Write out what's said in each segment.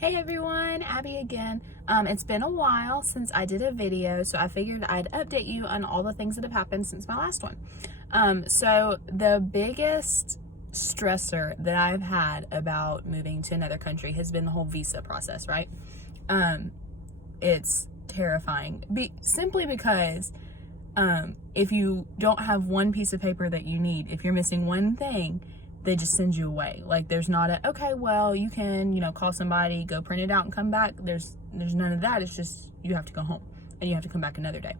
Hey everyone, Abby again. It's been a while since I did a video, so I figured I'd update you on all the things that have happened since my last one. So the biggest stressor that I've had about moving to another country has been the whole visa process, right? It's terrifying, simply because if you don't have one piece of paper that you need, if you're missing one thing, they just send you away. Like, there's not okay, well, you can, call somebody, go print it out and come back. There's none of that. It's just, you have to go home and you have to come back another day.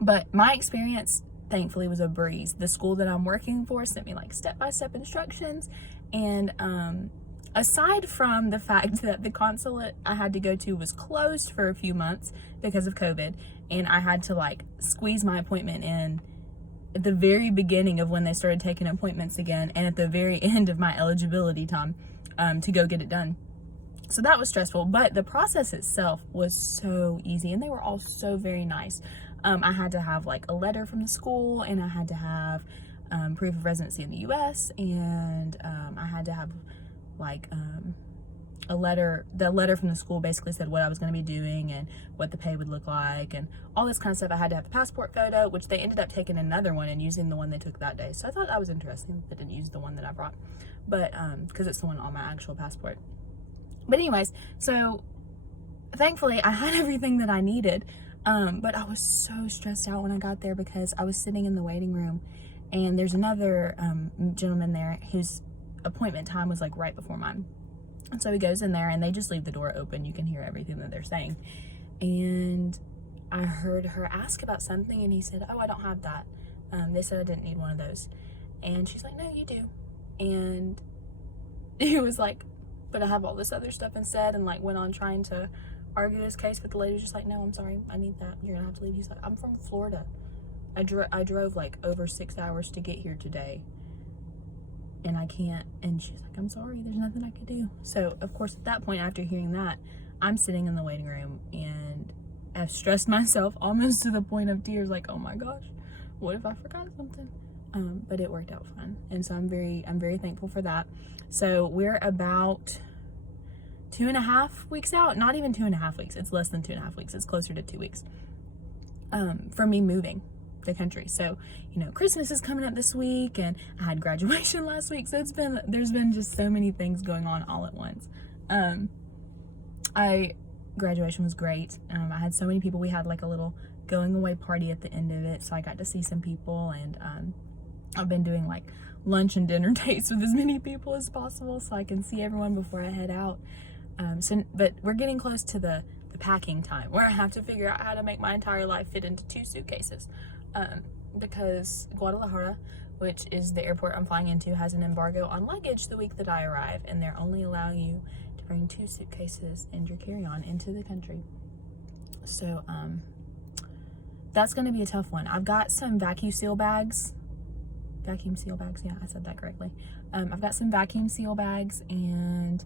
But my experience, thankfully, was a breeze. The school that I'm working for sent me like step-by-step instructions. And aside from the fact that the consulate I had to go to was closed for a few months because of COVID, and I had to like squeeze my appointment in at the very beginning of when they started taking appointments again, and at the very end of my eligibility time to go get it done. So that was stressful, but the process itself was so easy, and they were all so very nice. I had to have like a letter from the school, and I had to have proof of residency in the US, and I had to have like the letter from the school basically said what I was going to be doing and what the pay would look like and all this kind of stuff. I had to have the passport photo, which they ended up taking another one and using the one they took that day. So I thought that was interesting. They didn't use the one that I brought, but because it's the one on my actual passport. But anyways, so thankfully I had everything that I needed, but I was so stressed out when I got there because I was sitting in the waiting room, and there's another gentleman there whose appointment time was like right before mine. And so he goes in there and they just leave the door open. You can hear everything that they're saying. And I heard her ask about something, and he said, "Oh, I don't have that. They said I didn't need one of those." And she's like, "No, you do." And he was like, "But I have all this other stuff instead," and like went on trying to argue his case. But the lady was just like, "No, I'm sorry. I need that. You're gonna have to leave." He's like, "I'm from Florida. I drove like over 6 hours to get here today, and I can't." And she's like, "I'm sorry, there's nothing I could do." So of course at that point, after hearing that, I'm sitting in the waiting room and I've stressed myself almost to the point of tears, like, oh my gosh, what if I forgot something? But it worked out fine, and so I'm very thankful for that. So we're about 2.5 weeks out. Not even 2.5 weeks, it's less than 2.5 weeks, it's closer to 2 weeks from me moving the country. So Christmas is coming up this week, and I had graduation last week, so there's been just so many things going on all at once. Graduation was great. I had so many people. We had like a little going away party at the end of it, so I got to see some people, and I've been doing like lunch and dinner dates with as many people as possible so I can see everyone before I head out. But we're getting close to the packing time where I have to figure out how to make my entire life fit into 2 suitcases. Because Guadalajara, which is the airport I'm flying into, has an embargo on luggage the week that I arrive, and they're only allowing you to bring 2 suitcases and your carry-on into the country. So that's going to be a tough one. I've got some vacuum seal bags, yeah, I said that correctly. I've got some vacuum seal bags, and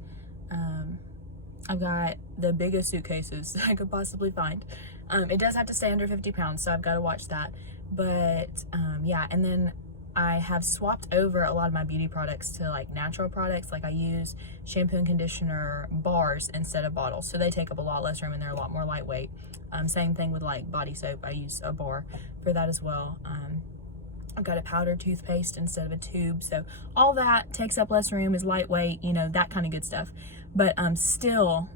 I've got the biggest suitcases that I could possibly find. It does have to stay under 50 pounds, so I've got to watch that. But yeah, and then I have swapped over a lot of my beauty products to like natural products. Like I use shampoo and conditioner bars instead of bottles, so they take up a lot less room and they're a lot more lightweight. Same thing with like body soap. I use a bar for that as well. I've got a powdered toothpaste instead of a tube, so all that takes up less room, is lightweight, that kind of good stuff. But still,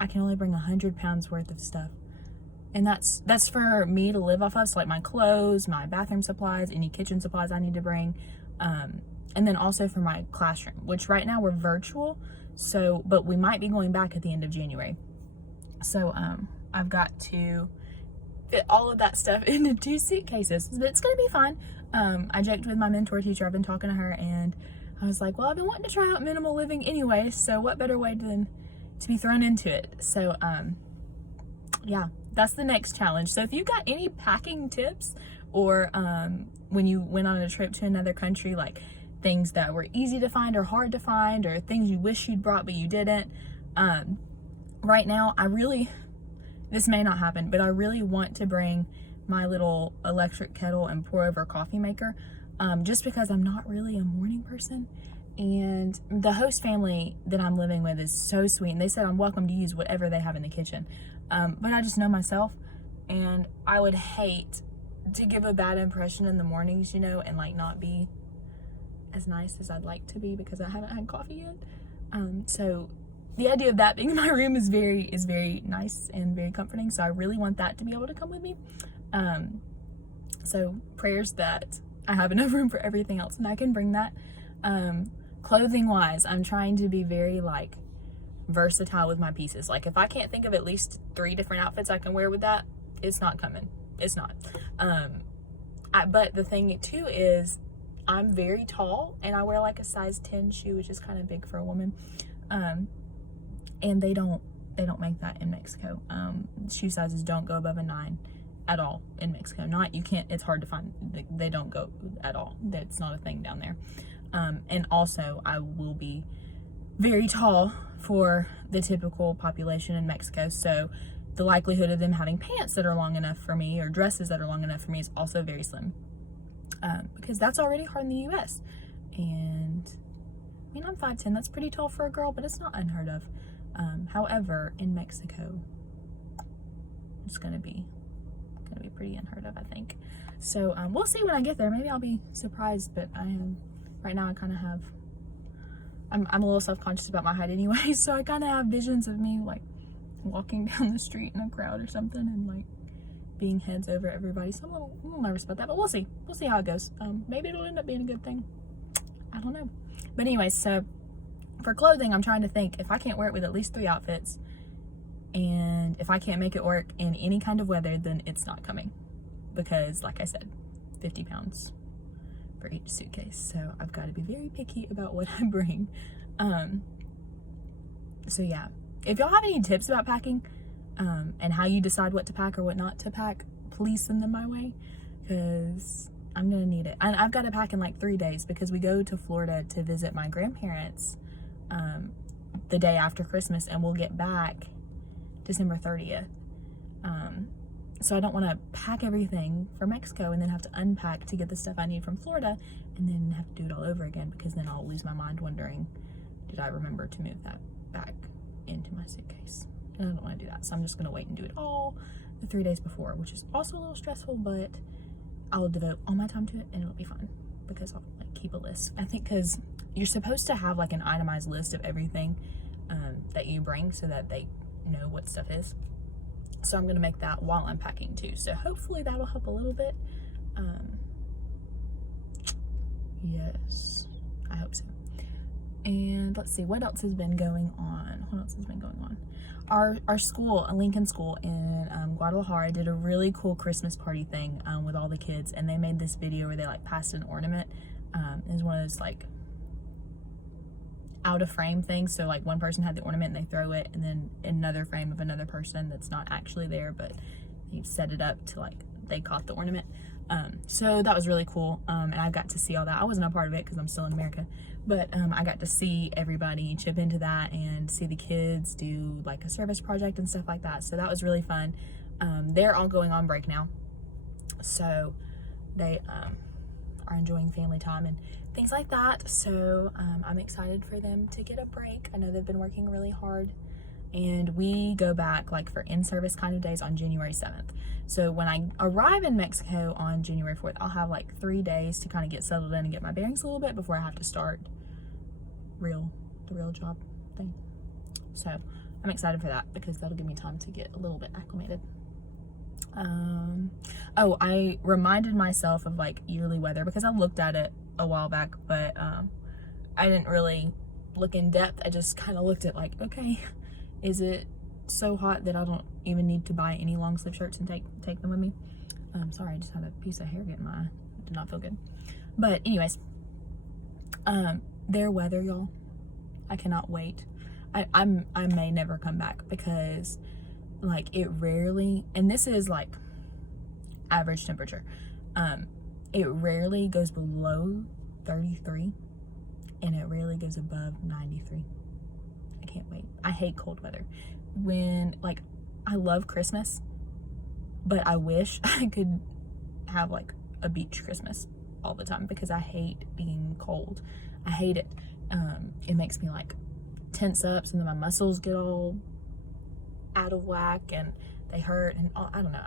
I can only bring 100 pounds worth of stuff. And that's for me to live off of. So like my clothes, my bathroom supplies, any kitchen supplies I need to bring. And then also for my classroom, which right now we're virtual. So, but we might be going back at the end of January. So I've got to fit all of that stuff into 2 suitcases. But it's going to be fine. I joked with my mentor teacher. I've been talking to her, and I was like, well, I've been wanting to try out minimal living anyway. So what better way than to be thrown into it? So yeah. That's the next challenge. So if you got any packing tips, or when you went on a trip to another country, like things that were easy to find or hard to find, or things you wish you'd brought but you didn't, right now this may not happen, but I really want to bring my little electric kettle and pour over coffee maker, just because I'm not really a morning person, And the host family that I'm living with is so sweet, and they said I'm welcome to use whatever they have in the kitchen. But I just know myself, and I would hate to give a bad impression in the mornings, you know, and like not be as nice as I'd like to be because I haven't had coffee yet. So the idea of that being in my room is very nice and very comforting. So I really want that to be able to come with me. So prayers that I have enough room for everything else and I can bring that. Clothing wise, I'm trying to be very like versatile with my pieces. Like if I can't think of at least 3 different outfits I can wear with that, it's not coming. It's not. But the thing too is I'm very tall and I wear like a size 10 shoe, which is kind of big for a woman. And they don't make that in Mexico. Shoe sizes don't go above a 9 at all in Mexico. It's hard to find. They don't go at all. That's not a thing down there. And also I will be very tall for the typical population in Mexico. So the likelihood of them having pants that are long enough for me or dresses that are long enough for me is also very slim. Because that's already hard in the US. And I mean, I'm 5'10", that's pretty tall for a girl, but it's not unheard of. However, in Mexico, it's gonna be pretty unheard of, I think. So we'll see when I get there. Maybe I'll be surprised, but right now I kind of have, I'm a little self-conscious about my height anyway, so I kind of have visions of me like walking down the street in a crowd or something and like being heads over everybody. So I'm a little nervous about that, but we'll see how it goes. Maybe it'll end up being a good thing. I don't know. But anyways, so for clothing, I'm trying to think if I can't wear it with at least 3 outfits, and if I can't make it work in any kind of weather, then it's not coming, because like I said, 50 pounds for each suitcase. So I've got to be very picky about what I bring. So yeah, if y'all have any tips about packing, and how you decide what to pack or what not to pack, please send them my way, because I'm gonna need it. And I've got to pack in like 3 days because we go to Florida to visit my grandparents the day after Christmas, and we'll get back December 30th. So I don't want to pack everything for Mexico and then have to unpack to get the stuff I need from Florida and then have to do it all over again, because then I'll lose my mind wondering, did I remember to move that back into my suitcase? And I don't want to do that. So I'm just going to wait and do it all the 3 days before, which is also a little stressful, but I'll devote all my time to it and it'll be fun because I'll like keep a list. I think because you're supposed to have like an itemized list of everything that you bring so that they know what stuff is. So I'm going to make that while I'm packing too. So hopefully that'll help a little bit. Yes, I hope so. And let's see, what else has been going on? Our school, Lincoln School in Guadalajara, did a really cool Christmas party thing with all the kids, and they made this video where they like passed an ornament. It was one of those like out of frame things. So like one person had the ornament and they throw it, and then another frame of another person that's not actually there, but you set it up to like they caught the ornament. So that was really cool. And I got to see all that. I wasn't a part of it because I'm still in America, but I got to see everybody chip into that and see the kids do like a service project and stuff like that. So that was really fun. They're all going on break now, so they are enjoying family time and things like that. So I'm excited for them to get a break. I know they've been working really hard, and we go back like for in-service kind of days on January 7th. So when I arrive in Mexico on January 4th, I'll have like 3 days to kind of get settled in and get my bearings a little bit before I have to start the real job thing. So I'm excited for that because that'll give me time to get a little bit acclimated. Oh, I reminded myself of like yearly weather because I looked at it a while back, but I didn't really look in depth. I just kind of looked at like, okay, is it so hot that I don't even need to buy any long sleeve shirts and take them with me? Sorry, I just had a piece of hair get in my eye. Did not feel good. But anyways, their weather, y'all, I cannot wait. I may never come back because like it rarely, and this is like average temperature, it rarely goes below 33 and it rarely goes above 93. I can't wait. I hate cold weather. When like I love Christmas, but I wish I could have like a beach Christmas all the time because I hate being cold. I hate it. it makes me like tense up, so then my muscles get all out of whack and they hurt, and I don't know,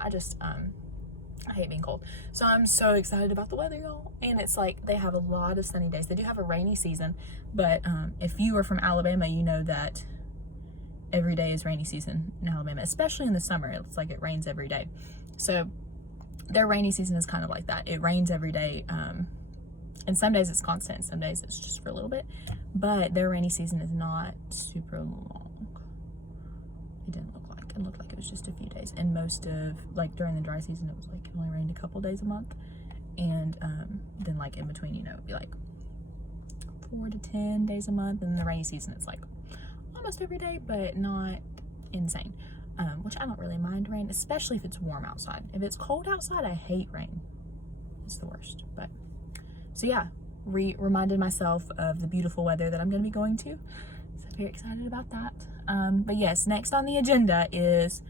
I hate being cold. So I'm so excited about the weather, y'all. And it's like they have a lot of sunny days. They do have a rainy season, but if you are from Alabama, you know that every day is rainy season in Alabama, especially in the summer. It's like it rains every day. So their rainy season is kind of like that. It rains every day, and some days it's constant, some days it's just for a little bit, but their rainy season is not super long. It didn't look like, it looked like it was just a few days, and most of, like during the dry season, it was like it only rained a couple days a month, and then like in between, you know, it'd be like 4 to 10 days a month, and the rainy season it's like almost every day, but not insane, which I don't really mind rain, especially if it's warm outside. If it's cold outside, I hate rain. It's the worst. But so yeah, reminded myself of the beautiful weather that I'm going to be going to, so very excited about that. But yes, next on the agenda is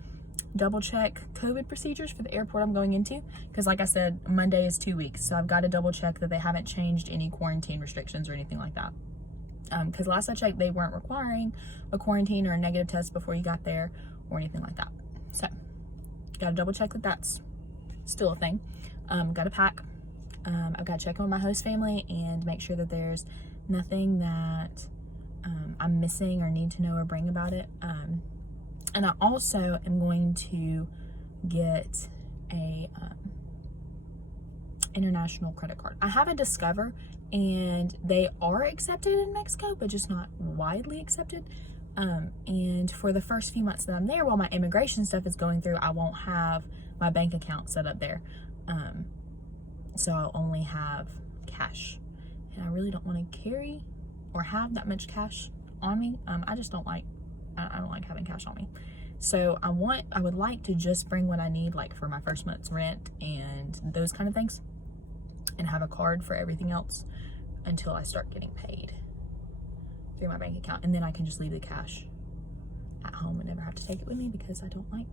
double check COVID procedures for the airport I'm going into, because like I said, Monday is 2 weeks, so I've got to double check that they haven't changed any quarantine restrictions or anything like that. Because last I checked, they weren't requiring a quarantine or a negative test before you got there or anything like that. So, got to double check that that's still a thing. Got to pack. I've got to check in with my host family and make sure that there's nothing that I'm missing or need to know or bring about it. And I also am going to get a international credit card. I have a Discover, and they are accepted in Mexico, but just not widely accepted. And for the first few months that I'm there, while my immigration stuff is going through, I won't have my bank account set up there. So I'll only have cash. And I really don't want to carry or have that much cash on me. I just don't like, I don't like having cash on me. So I would like to just bring what I need, like for my first month's rent and those kind of things, and have a card for everything else until I start getting paid through my bank account, and then I can just leave the cash at home and never have to take it with me, because I don't like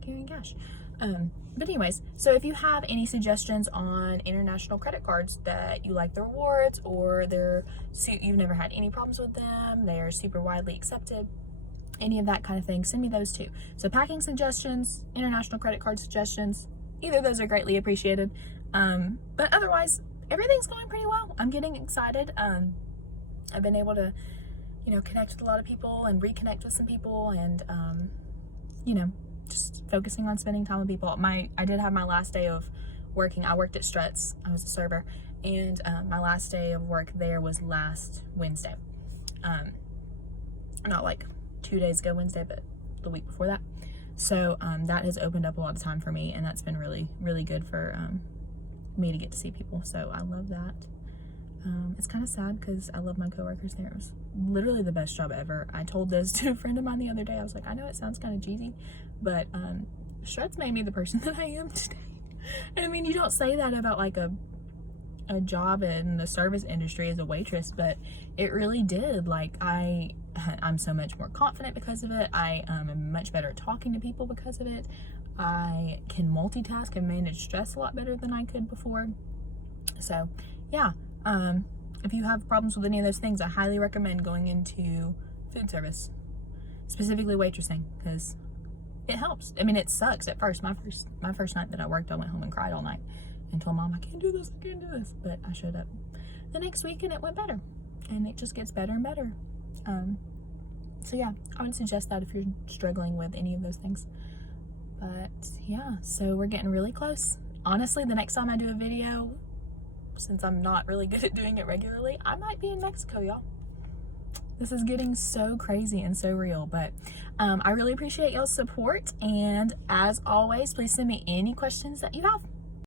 carrying cash. But anyways, so if you have any suggestions on international credit cards that you like the rewards, or you've never had any problems with them, they're super widely accepted, any of that kind of thing, send me those too. So packing suggestions, international credit card suggestions, either of those are greatly appreciated. But otherwise, everything's going pretty well. I'm getting excited. I've been able to, connect with a lot of people and reconnect with some people, and, just focusing on spending time with people. I did have my last day of working. I worked at Struts. I was a server, and my last day of work there was last Wednesday. Not like 2 days ago Wednesday, but the week before that. So that has opened up a lot of time for me, and that's been really, really good for me to get to see people. So I love that. It's kind of sad because I love my coworkers there. It was literally the best job ever. I told this to a friend of mine the other day. I was like, I know it sounds kind of cheesy, but Struts made me the person that I am today. And I mean, you don't say that about like a job in the service industry as a waitress, but it really did. Like I'm so much more confident because of it. I am much better at talking to people because of it. I can multitask and manage stress a lot better than I could before. So yeah, if you have problems with any of those things, I highly recommend going into food service, specifically waitressing, because it helps. I mean, it sucks at first. My first night that I worked, I went home and cried all night and told Mom, I can't do this, but I showed up the next week and it went better, and it just gets better and better. So yeah, I would suggest that if you're struggling with any of those things. But yeah, so we're getting really close. Honestly, the next time I do a video, since I'm not really good at doing it regularly, I might be in Mexico, y'all. This is getting so crazy and so real, but I really appreciate y'all's support, and as always, please send me any questions that you have.